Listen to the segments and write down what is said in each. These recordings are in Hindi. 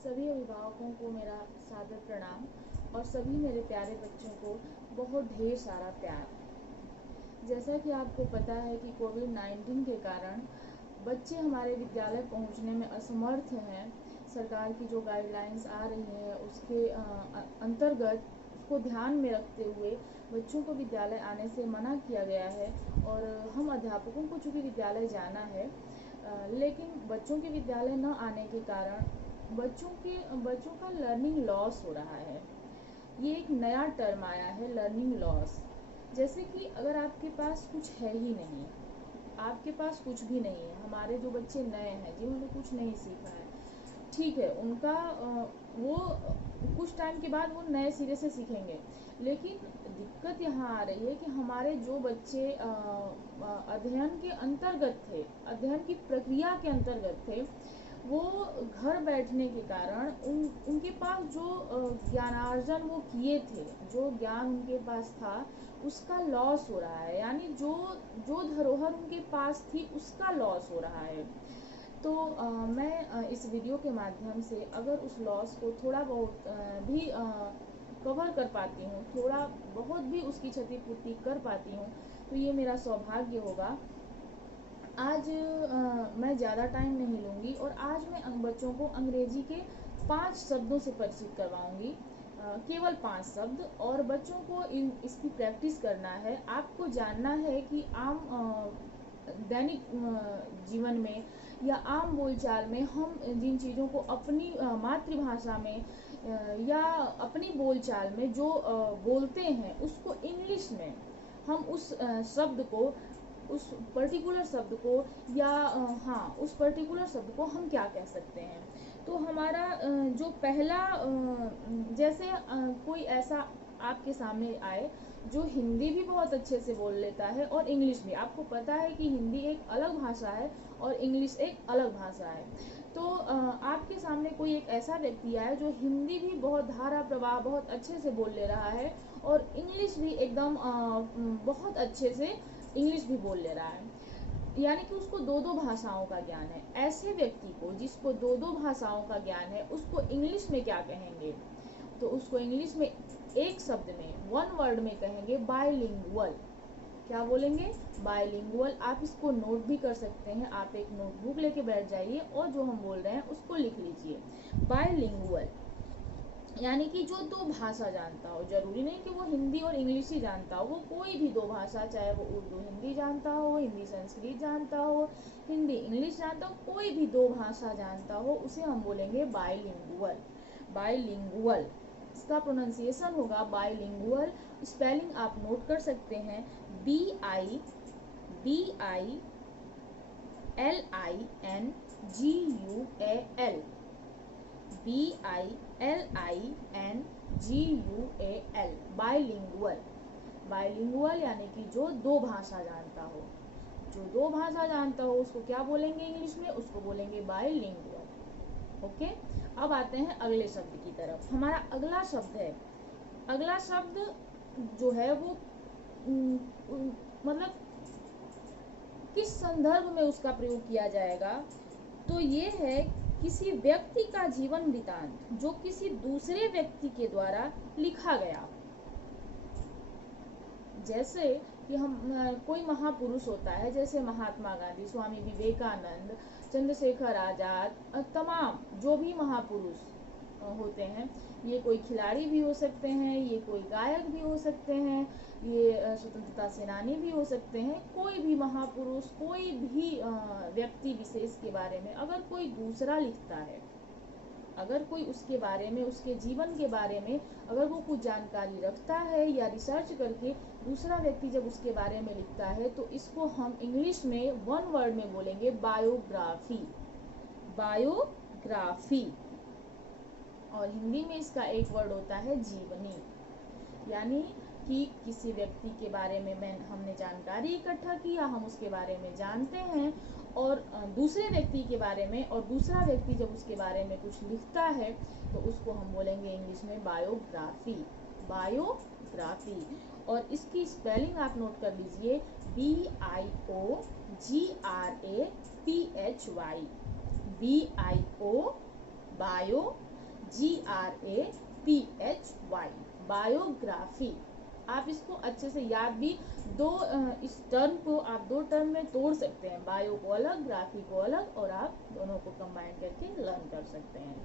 सभी अभिभावकों को मेरा सादर प्रणाम और सभी मेरे प्यारे बच्चों को बहुत ढेर सारा प्यार। जैसा कि आपको पता है कि कोविड-19 के कारण बच्चे हमारे विद्यालय पहुंचने में असमर्थ हैं। सरकार की जो गाइडलाइंस आ रही हैं उसके अंतर्गत उसको ध्यान में रखते हुए बच्चों को विद्यालय आने से मना किया गया है और हम अध्यापकों को चूँकि विद्यालय जाना है, लेकिन बच्चों के विद्यालय न आने के कारण बच्चों का लर्निंग लॉस हो रहा है। ये एक नया टर्म आया है, लर्निंग लॉस। जैसे कि अगर आपके पास कुछ है ही नहीं, आपके पास कुछ भी नहीं है, हमारे जो बच्चे नए हैं जिन्होंने कुछ नहीं सीखा है, ठीक है, उनका वो कुछ टाइम के बाद वो नए सिरे से सीखेंगे, लेकिन दिक्कत यहाँ आ रही है कि हमारे जो बच्चे अध्ययन के अंतर्गत थे, अध्ययन की प्रक्रिया के अंतर्गत थे, वो घर बैठने के कारण उनके पास जो ज्ञानार्जन वो किए थे, जो ज्ञान उनके पास था, उसका लॉस हो रहा है। यानी जो धरोहर उनके पास थी उसका लॉस हो रहा है। तो मैं इस वीडियो के माध्यम से अगर उस लॉस को थोड़ा बहुत भी कवर कर पाती हूँ, थोड़ा बहुत भी उसकी क्षतिपूर्ति कर पाती हूँ, तो ये मेरा सौभाग्य होगा। आज मैं ज़्यादा टाइम नहीं लूँगी और आज मैं बच्चों को अंग्रेजी के 5 शब्दों से परिचित करवाऊँगी, केवल 5 शब्द, और बच्चों को इसकी प्रैक्टिस करना है। आपको जानना है कि आम दैनिक जीवन में या आम बोलचाल में हम जिन चीज़ों को अपनी मातृभाषा में या अपनी बोलचाल में जो बोलते हैं उसको इंग्लिश में हम उस शब्द को, उस पर्टिकुलर शब्द को या उस पर्टिकुलर शब्द को हम क्या कह सकते हैं। तो हमारा जो पहला जैसे कोई ऐसा आपके सामने आए जो हिंदी भी बहुत अच्छे से बोल लेता है और इंग्लिश भी। आपको पता है कि हिंदी एक अलग भाषा है और इंग्लिश एक अलग भाषा है। तो आपके सामने कोई एक ऐसा व्यक्ति आए जो हिंदी भी बहुत धारा प्रवाह बहुत अच्छे से बोल ले रहा है और इंग्लिश भी एकदम बहुत अच्छे से इंग्लिश भी बोल ले रहा है, यानी कि उसको दो भाषाओं का ज्ञान है। ऐसे व्यक्ति को जिसको दो भाषाओं का ज्ञान है उसको इंग्लिश में क्या कहेंगे? तो उसको इंग्लिश में एक शब्द में, वन वर्ड में कहेंगे बायलिंगुअल। क्या बोलेंगे? बायलिंगुअल। आप इसको नोट भी कर सकते हैं। आप एक नोटबुक लेके बैठ जाइए और जो हम बोल रहे हैं उसको लिख लीजिए। बायलिंगुअल यानी कि जो दो भाषा जानता हो। जरूरी नहीं कि वो हिंदी और इंग्लिश ही जानता हो, वो कोई भी दो भाषा, चाहे वो उर्दू हिंदी जानता हो, हिंदी संस्कृत जानता हो, हिंदी इंग्लिश जानता हो, कोई भी दो भाषा जानता हो, उसे हम बोलेंगे बायलिंगुअल। बायलिंगुअल इसका प्रोनाउंसिएशन होगा बायलिंगुअल। स्पेलिंग आप नोट कर सकते हैं, BIBILINGUAL, BILINGUAL, बायलिंगुअल। बायलिंगुअल यानी कि जो दो भाषा जानता हो। जो दो भाषा जानता हो उसको क्या बोलेंगे इंग्लिश में? उसको बोलेंगे बायलिंगुअल। ओके, अब आते हैं अगले शब्द की तरफ। हमारा अगला शब्द है, अगला शब्द जो है वो मतलब किस संदर्भ में उसका प्रयोग किया जाएगा? तो ये है किसी व्यक्ति का जीवन वृतांत जो किसी दूसरे व्यक्ति के द्वारा लिखा गया। जैसे कि हम कोई महापुरुष होता है, जैसे महात्मा गांधी, स्वामी विवेकानंद, चंद्रशेखर आजाद, तमाम जो भी महापुरुष होते हैं, ये कोई खिलाड़ी भी हो सकते हैं, ये कोई गायक भी हो सकते हैं, ये स्वतंत्रता सेनानी भी हो सकते हैं। कोई भी महापुरुष, कोई भी व्यक्ति विशेष के बारे में अगर कोई दूसरा लिखता है, अगर कोई उसके बारे में, उसके जीवन के बारे में अगर वो कुछ जानकारी रखता है या रिसर्च करके दूसरा व्यक्ति जब उसके बारे में लिखता है, तो इसको हम इंग्लिश में वन वर्ड में बोलेंगे बायोग्राफी। बायोग्राफी। और हिंदी में इसका एक वर्ड होता है जीवनी। यानी कि किसी व्यक्ति के बारे में हमने जानकारी इकट्ठा किया, हम उसके बारे में जानते हैं और दूसरे व्यक्ति के बारे में, और दूसरा व्यक्ति जब उसके बारे में कुछ लिखता है तो उसको हम बोलेंगे इंग्लिश में बायोग्राफी। बायोग्राफी। और इसकी स्पेलिंग आप नोट कर लीजिए, BIOGRAPHY। BIO bio GRAPHY, biography. आप इसको अच्छे से याद भी इस टर्म को आप दो टर्म में तोड़ सकते हैं, बायो को अलग, ग्राफी को अलग, और आप दोनों को कंबाइन करके लर्न कर सकते हैं।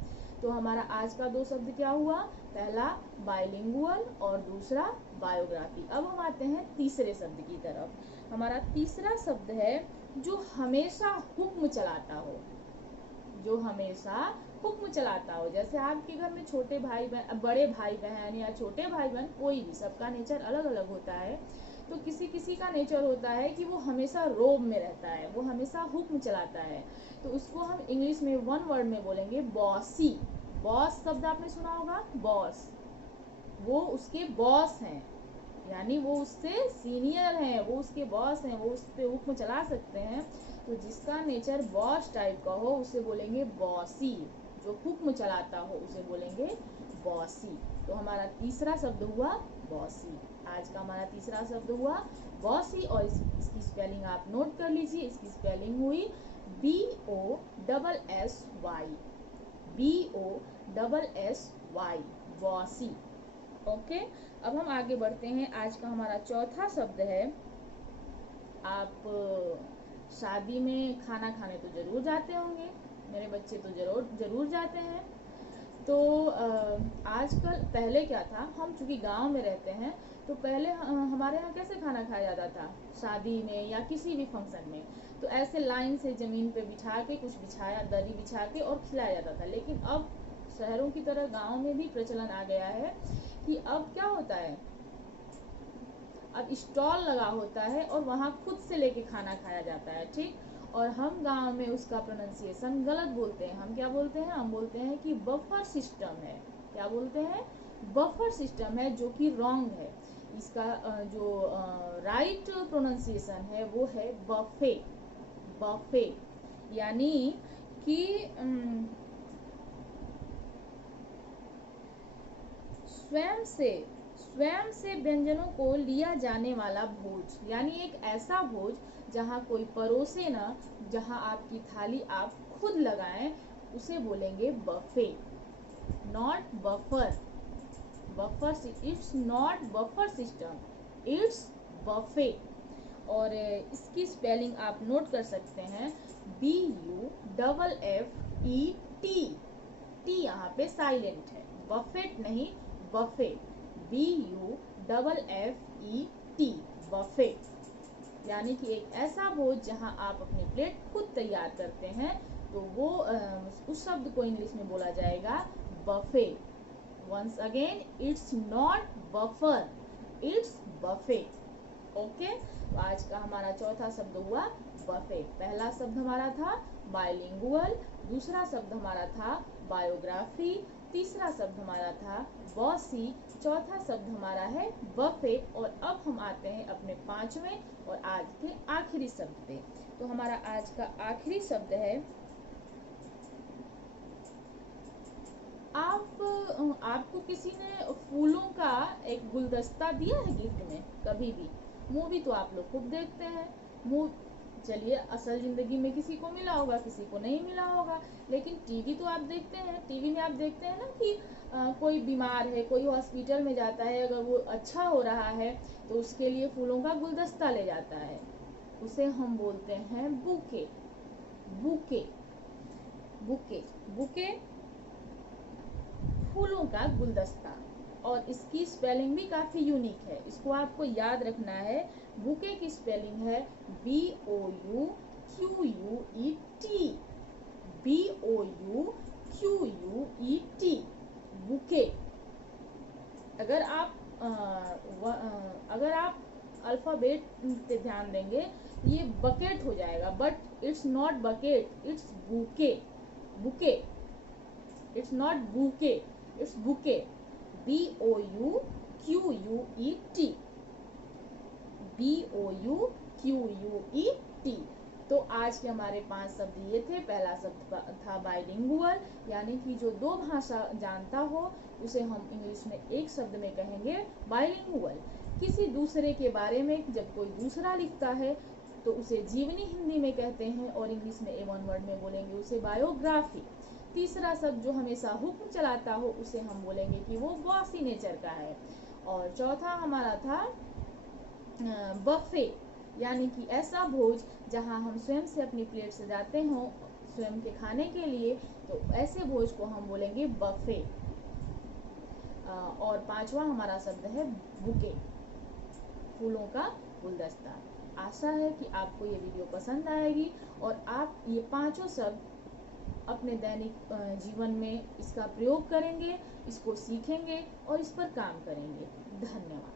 तो हमारा आज का दो शब्द क्या हुआ, पहला बाइलिंगुअल और दूसरा बायोग्राफी। अब हम आते हैं तीसरे शब्द की तरफ। हमारा तीसरा शब्द है जो हमेशा हुक्म चलाता हो, जो हमेशा हुक्म चलाता हो। जैसे आपके घर में छोटे भाई बहन, बड़े भाई बहन या छोटे भाई बहन, कोई भी, सबका नेचर अलग अलग होता है। तो किसी किसी का नेचर होता है कि वो हमेशा रोब में रहता है, वो हमेशा हुक्म चलाता है। तो उसको हम इंग्लिश में वन वर्ड में बोलेंगे बॉसी। बॉस शब्द आपने सुना होगा, बॉस, वो उसके बॉस हैं, यानी वो उससे सीनियर हैं, वो उसके बॉस हैं, वो उस पे हुक्म चला सकते हैं। तो जिसका नेचर बॉस टाइप का हो उसे बोलेंगे बॉसी, जो हुक्म चलाता हो उसे बोलेंगे बॉसी। तो हमारा तीसरा शब्द हुआ बॉसी। आज का हमारा तीसरा शब्द हुआ बॉसी, और इसकी स्पेलिंग आप नोट कर लीजिए। इसकी स्पेलिंग हुई BOSSY, BOSSY, बॉसी। ओके, अब हम आगे बढ़ते हैं। आज का हमारा चौथा शब्द है, आप शादी में खाना खाने तो जरूर जाते होंगे, मेरे बच्चे तो जरूर जाते हैं। तो आजकल, पहले क्या था, हम चूंकि गांव में रहते हैं, तो पहले हमारे यहाँ कैसे खाना खाया जाता था, शादी में या किसी भी फंक्शन में, तो ऐसे लाइन से जमीन पे बिछा के, कुछ बिछाया, दरी बिछा के और खिलाया जाता था। लेकिन अब शहरों की तरह गांव में भी प्रचलन आ गया है कि अब क्या होता है, अब स्टॉल लगा होता है और वहां खुद से लेके खाना खाया जाता है, ठीक। और हम गांव में उसका प्रोनाउंसिएशन गलत बोलते हैं। हम क्या बोलते हैं, हम बोलते हैं कि बफर सिस्टम है। क्या बोलते हैं, बफर सिस्टम है, जो कि रॉन्ग है। इसका जो राइट प्रोनाउंसिएशन है वो है बफे, बफे, यानी कि स्वयं से व्यंजनों को लिया जाने वाला भोज, यानी एक ऐसा भोज जहाँ कोई परोसे ना, जहाँ आपकी थाली आप खुद लगाएं, उसे बोलेंगे buffet, not buffer. Buffer, it's not buffer system, it's buffet. और इसकी स्पेलिंग आप नोट कर सकते हैं, BUFFET, टी यहाँ पे साइलेंट है, बफेट नहीं, बफे, BUFFET, बफे, यानी कि एक ऐसा भोज जहां आप अपनी प्लेट खुद तैयार करते हैं। तो वो उस शब्द को इंग्लिश में बोला जाएगा buffet. Once again, it's not buffer, it's buffet. Okay, तो आज का हमारा चौथा शब्द हुआ बफे। पहला शब्द हमारा था बाइलिंगुअल, दूसरा शब्द हमारा था बायोग्राफी, तीसरा शब्द हमारा था बॉसी, चौथा शब्द हमारा है बफे। और अब हम आते हैं अपने पांचवें और आज के आखिरी शब्द पे। तो हमारा आज का आखिरी शब्द है, आपको किसी ने फूलों का एक गुलदस्ता दिया है गिफ्ट में कभी भी? मूवी तो आप लोग खूब देखते हैं, चलिए, असल जिंदगी में किसी को मिला होगा, किसी को नहीं मिला होगा, लेकिन टीवी तो आप देखते हैं। टीवी में आप देखते हैं ना कि कोई बीमार है, कोई हॉस्पिटल में जाता है, अगर वो अच्छा हो रहा है तो उसके लिए फूलों का गुलदस्ता ले जाता है, उसे हम बोलते हैं बुके, बुके, बुके, बुके, फूलों का गुलदस्ता। और इसकी स्पेलिंग भी काफी यूनिक है, इसको आपको याद रखना है। बुके की स्पेलिंग है BOUQUET, BOUQUET, बुके। अगर आप अल्फाबेट पे ध्यान देंगे, ये बकेट हो जाएगा, but it's not bucket, it's bouquet, bouquet, it's not bouquet, it's bouquet, BOUQUET, BOUQUET। तो आज के हमारे 5 शब्द ये थे। पहला शब्द था बाइलिंगुअल, यानी कि जो दो भाषा जानता हो उसे हम इंग्लिश में एक शब्द में कहेंगे बाइलिंगुअल। किसी दूसरे के बारे में जब कोई दूसरा लिखता है तो उसे जीवनी हिंदी में कहते हैं, और इंग्लिश में वन वर्ड में बोलेंगे उसे बायोग्राफी। तीसरा शब्द जो हमेशा हुक्म चलाता हो उसे हम बोलेंगे कि वो बॉसी नेचर का है। और चौथा हमारा था बफे, यानी कि ऐसा भोज जहां हम स्वयं से अपनी प्लेट सजाते हों स्वयं के खाने के लिए, तो ऐसे भोज को हम बोलेंगे बफे। और पांचवा हमारा शब्द है बुके, फूलों का गुलदस्ता। आशा है कि आपको ये वीडियो पसंद आएगी और आप ये पांचों शब्द अपने दैनिक जीवन में इसका प्रयोग करेंगे, इसको सीखेंगे और इस पर काम करेंगे। धन्यवाद।